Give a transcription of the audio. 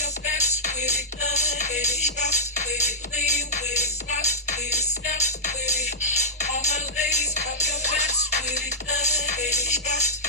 your best with it, with it, drop with it, lean with it, rock with it, step with it. All my ladies, pop your best with it, drop